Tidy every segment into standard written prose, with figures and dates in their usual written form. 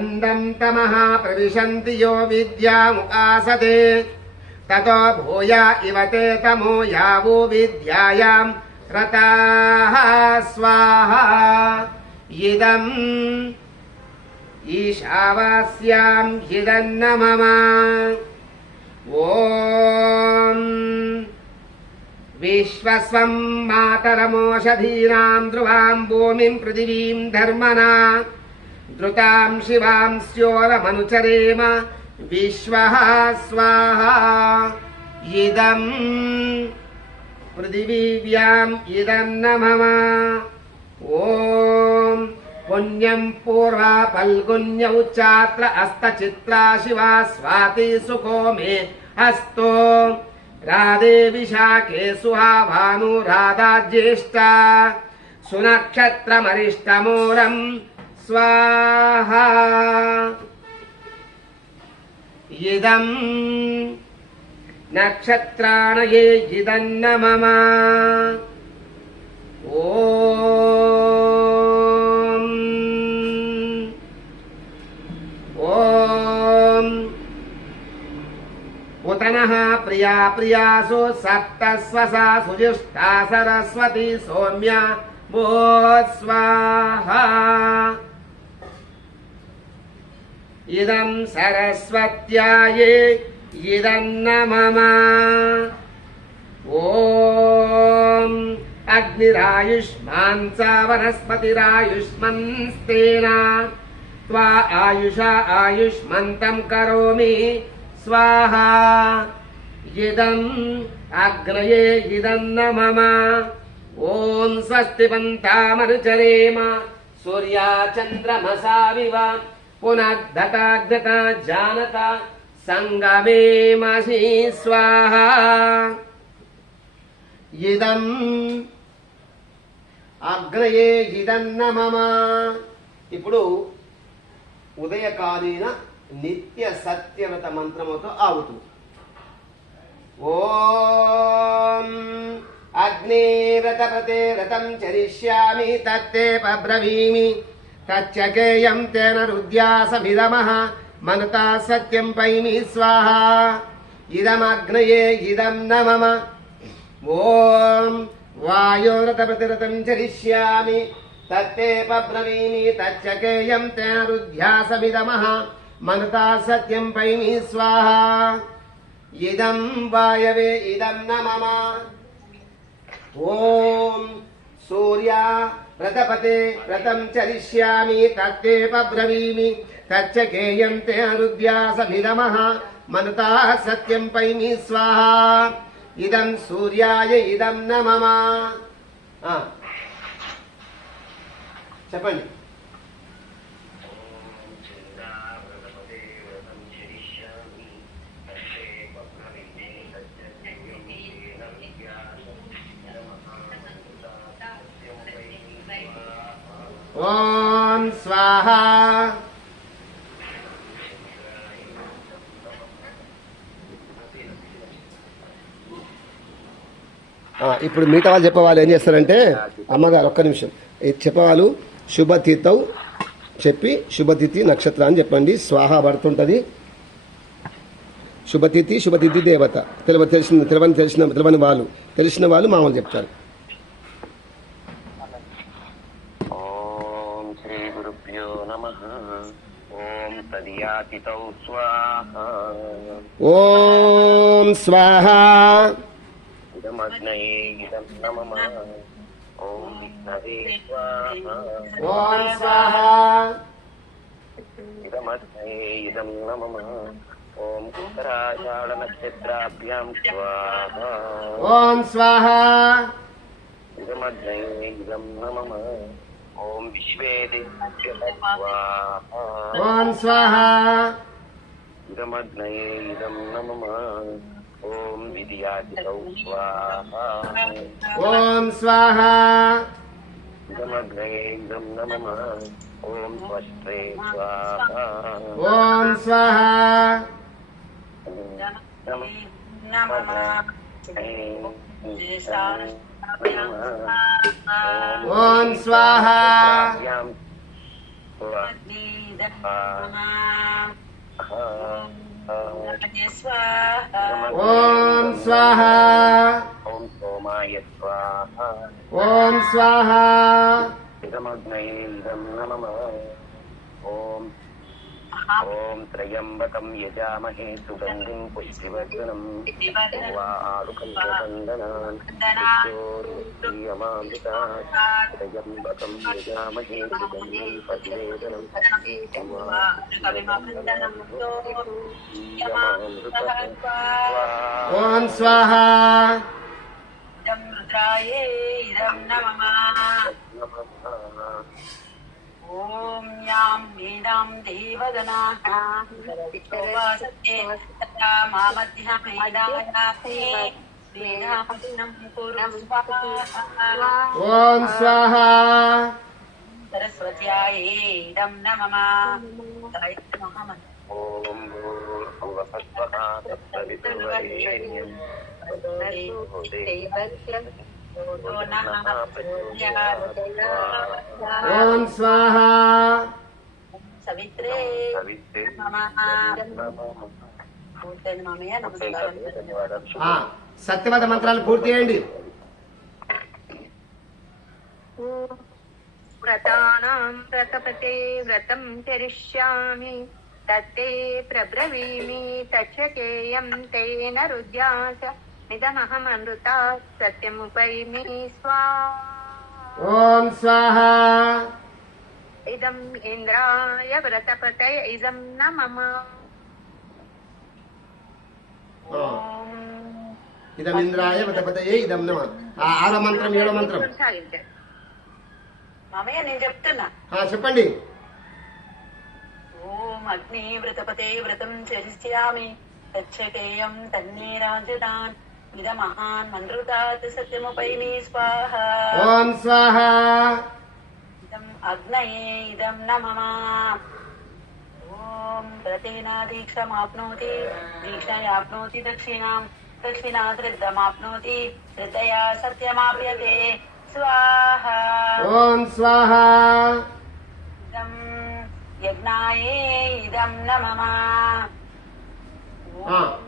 मंदं तमः प्रविशन्ति यो विद्यामुपासते ततो भूया इव ते तमो यावो विद्यायां रताः स्वाहा इदम् ईशावास्यां हिदन्न मम ॐ विश्वस्वं मातरमोषधीनां ध्रुवां भूमिं पृथिवीं धर्मना द्रुतां शिवां स्योरमनुचरेम विश्वः स्वाहा इदं पृथिवीव्याम् इदन्न मम ॐ पुण्यं पूर्वा फल्गुन्यौ चात्र अस्तचित्रा शिवा स्वाति सुखो मे हस्तो राधे विशाखे सुहाभानु राधा ज्येष्ठा सुनक्षत्रमरिष्टमूलम् स्वाहा इदं नक्षत्राणये इदन्न मम ॐ पुतनः प्रिया प्रियासु सप्तस्वसा सुजुष्टा सरस्वती सौम्या भूत् स्वाहा इदं सरस्वत्याये इदन्न मम ॐ अग्निरायुष्मान् च वनस्पतिरायुष्मन्स्तेन त्वा आयुषा आयुष्मन्तं करोमि स्वाहा इदम् अग्नये इदन्न मम ॐ स्वस्ति पन्थामनुचरेम सूर्या चन्द्रमसाविव पुनर्धताग्नता जानता संगमे मसि स्वाहा इदम् అగ్నయే ఇదన్న మమ. ఇప్పుడు ఉదయకాలీన నిత్య సత్యవ్రత మంత్రముతో ఆవుతుంది. ఓం అగ్నిరతపతే రతం చరిష్యామి తత్తే పబ్రవీమి తచ్చకేయం తేన రుద్యాసమిదమః మనతా సత్యం పైమి స్వాహా. ఇదమగ్నయే ఇదం న మమ. ఓం వాయోరతపతిరతం చరిష్యామి తత్తే పబ్రవీమి తచ్చకేయం తేన రుద్యాసమిదమః మనతా సత్యం పైమి స్వాహా. ఇదం వాయవే ఇదం న మమ. ఓం సూర్య వ్రతపతే వ్రతం చరిష్యామి తత్తే పబ్రవీమి తచ్చకేయం తేన రుద్యాసమిదమః మనతా సత్యం పైమి స్వాహా. ఇదం సూర్యాయ ఇదం న మమ. చెప్పండి. ఓం స్వాహా. ఇప్పుడు మిగతా వాళ్ళు చెప్పేవాళ్ళు ఏం చేస్తారంటే, అమ్మగారు ఒక్క నిమిషం చెప్పేవాళ్ళు శుభతిథౌ చెప్పి శుభతిథి నక్షత్రాన్ని చెప్పండి. స్వాహ పడుతుంటది. శుభతిథి శుభతిథి దేవత తెలియని వాళ్ళు తెలిసిన వాళ్ళు మామూలు చెప్తారు. ఓం శ్రీ గురుభ్యో నమః. ఓం తదియాతిథౌ స్వాహ. ఓం స్వాహ. ఇదమగ్నయే ఇదం న మమ. ఓం విష్ణవే స్వాహ. ఓం స్వాహ. ఇదమగ్నయే ఇదం న మమ. ఓం ఉత్తరాషాఢ నక్షత్రాభ్యాం స్వాహ. ఓం స్వాహ. ఇదమగ్నయే ఇదం న మమ. ఓం విశ్వే దేవాయ స్వాహ. ఓం స్వాహ. ఇదమగ్నయే ఇదం న మమ. ఓం విద్యాతిథౌ స్వాహ. ఓం స్వాహ. ఇదమగ్నయే ఇదం న మమ. ఓం స్వస్త్రే స్వాహ. ఓం స్వాహ. ఓం స్వాహ. ఓం స్వాహ ఓం సోమాయ స్వాహ ఓం స్వాహ ఇదమగ్నయే ఇదం నమః ఓం ఓం త్రయంబకం యజామహే సుగంధిం పుష్టివర్ధనం ఉర్వారుకం వందనాన్ త్రయంబకం యజామహే సుగంధిం పుష్టివర్ధనం ఓం స్వాహ రుద్రాయే ఇదం నమః ఓం యాం వేదాం దేవగణాః విశ్వవాసతే తథా మామధ్యమేదాయాతే వేదాంతం కురు స్వాహా ఓం స్వాహ సరస్వత్యాయే ఇదం నమః ఓం భూర్భువః తత్సవితుర్వరేణ్యం ఓం స్వాహ సవిత్రే సవిత్రే నమః పూర్తయిన మామయ్య నమస్కారం. ఆ, సత్యవత మంత్రాలు పూర్తి చేయండి. వ్రతానాం వ్రతపతే వ్రతం చరిష్యామి తత్తే ప్రబ్రవీమి తచ్చకేయం తేన రుద్యాస మిదమహమనృతా సత్యముపైమి ఓం స్వాహ ఇదం ఇంద్రాయ వ్రతపతయ ఇదం న మమ. ఇదం ఇంద్రాయ వ్రతపతయే ఇదం నమః. ఆ, ఆరో మంత్రం ఏడో మంత్రం కొనసాగించండి. మామయ్య నేను చెప్తున్నా. చెప్పండి. ఓం అగ్ని వ్రతపతే వ్రతం చరిష్యామి తచ్చకేయం తన్నే రాజదాన్ ఇదమహాన్ మన్రుతాత్ సత్యముపైమి స్వాహ. ఓం స్వాహ ఇదం అగ్నయే ఇదం నమః. ఓం వ్రతేన దీక్షమాప్నోతి దీక్షయాప్నోతి దక్షిణాం దక్షిణా శ్రద్ధమాప్నోతి శ్రద్ధయా సత్యమాప్యతే స్వాహ. ఓం స్వాహ ఇదం యజ్ఞాయే ఇదం నమః.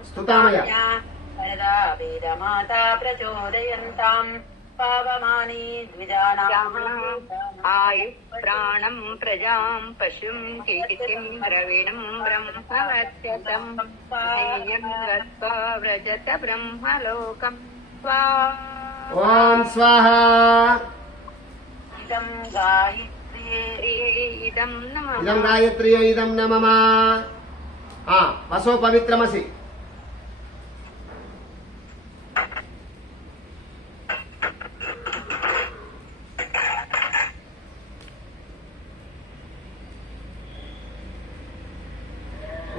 స్తుతామయ. వరదా వేదమాతా ప్రచోదయంతాం పావమాని ద్విజానాం ఆయు ప్రాణం ప్రజాం పశుం కీర్తిం ద్రవిణం బ్రహ్మవర్చసం గత్వా వ్రజత బ్రహ్మలోకం ఓం స్వాహ ఇదం గాయత్ర్యే ఇదం నమః. ఇదం గాయత్రియే ఇదం నమః. వసో పవిత్రమసి.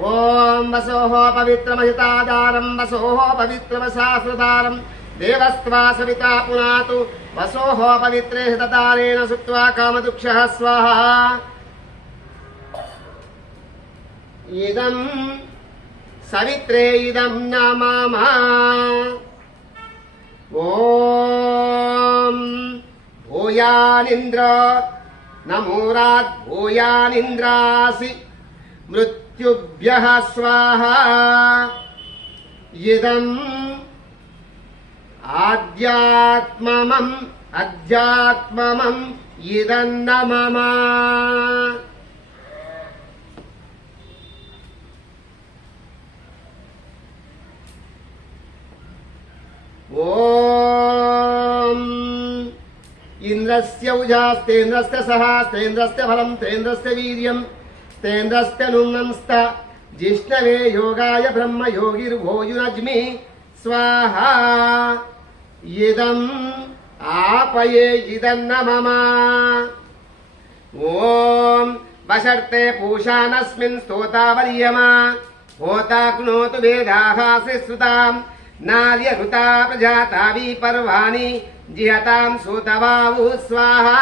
ఓం వసోః పవిత్రమహితాదారం వసోః పవిత్రమశాస్త్రదారం దేవస్త్వా సవితా పునాతు వసోః పవిత్రే హితతారేణ సుత్వా కామదుక్షః స్వాహా. ఇదం సవిత్రే ఇదం నమః. ఓం భూయానింద్ర నమోరాత్ భూయానింద్రాసి మృత్యుభ్యః స్వాహా. ఇదం అధ్యాత్మమం ఇదం నమః. ఓం ఇంద్రస్య ఉజాస్తేంద్రస్య సహాస్తేంద్రస్య ఫలం తేంద్రస్య వీర్యం తేంద్రస్య నుమ్నంస్త జిష్ణవే యోగాయ బ్రహ్మ యోగిర్భోజునజ్మి స్వాహా. ఇదం ఆపయే ఇదం నమః. ఓం వశర్తే పూషానస్మిన్ స్తోతావర్యమా హోతాక్నోతు వేదాహాసి సుతాం నార్యరుతా ప్రజాతావి పర్వాణి జిహతాం సూతవావు స్వాహా.